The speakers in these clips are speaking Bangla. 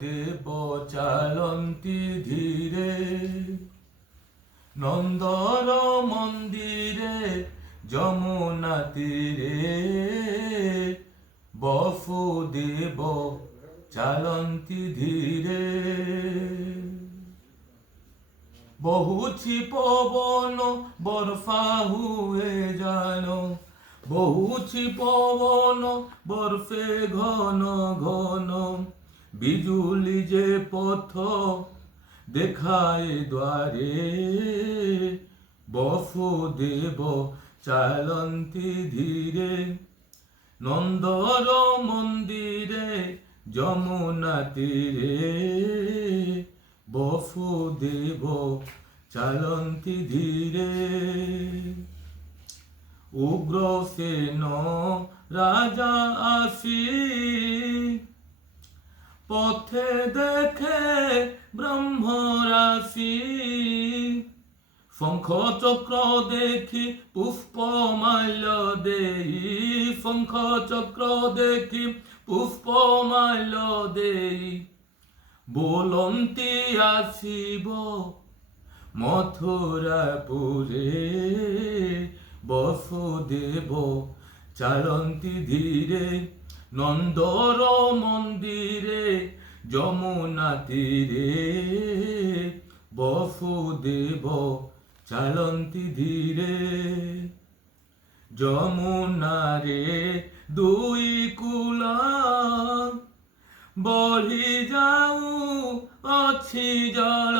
দেব চালন্তি ধীরে নন্দর মন্দিরে যমুনা তীরে বসুদেব চালন্তি ধীরে বহুছি পবন বর্ষা হুয়ে জানো বহুছি পবন বর্ষে ঘন ঘন বিজুলি যে পথ দেখায় দ্বারে বসুদেব চালন্তি ধীরে নন্দর মন্দিরে যমুনা তীরে বসুদেব চালন্তি ধীরে উগ্রসেন রাজা আসি পথে দেখে ব্রহ্মরাশি শঙ্খ চক্র দেখি পুষ্পমাল্য দেই শঙ্খ চক্র দেখি পুষ্পমাল্য দেই বলন্তি আসিব মথুরাপুরে বসুদেব চালন্তি ধীরে নন্দর মন্দিরে যমুনা তীরে বসুদেব চালন্তি ধীরে যমুনারে দুই কূলা বহি যাও ଅଛି জଳ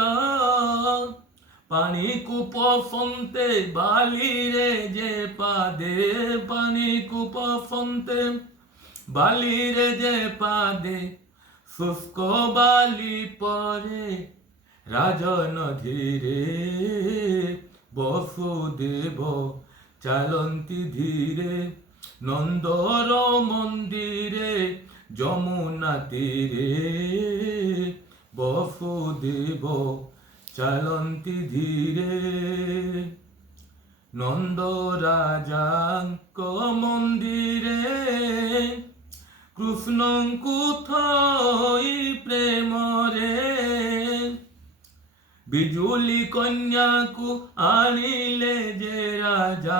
পানি কূপ ফন্তে বালিরে যে পাদে পানি কূপ ফন্তে বালিরে যে পাদে শুষ্ক বালি পরে রাজন ধীরে বসুদেব চালন্তি ধীরে নন্দর মন্দিরে যমুনা তীরে বসুদেব চালন্তি ধীরে নন্দ রাজাଙ୍କ মন্দিরে কৃষ্ণଙ୍କୁ ଥଇ ପ୍ରେମରେ ବିଜୁଳି କନ୍ୟାକୁ ଆଣିଲେ ଯେ ରାଜା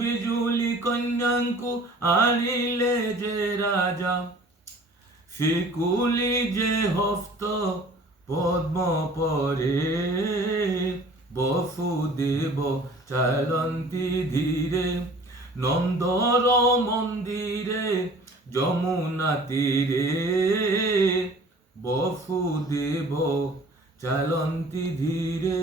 ବିଜୁଳି କନ୍ୟାଙ୍କୁ ଆଣିଲେ ଯେ ରାଜା ଶିକୁଲି ଯେ ହସ୍ତ ପଦ୍ମ ପରେ ବସୁଦେବ ଚାଲନ୍ତି ଧୀରେ ନନ୍ଦର ମନ୍ଦିରେ যমুনা তীরে বসুদেব চালন্তি ধীরে।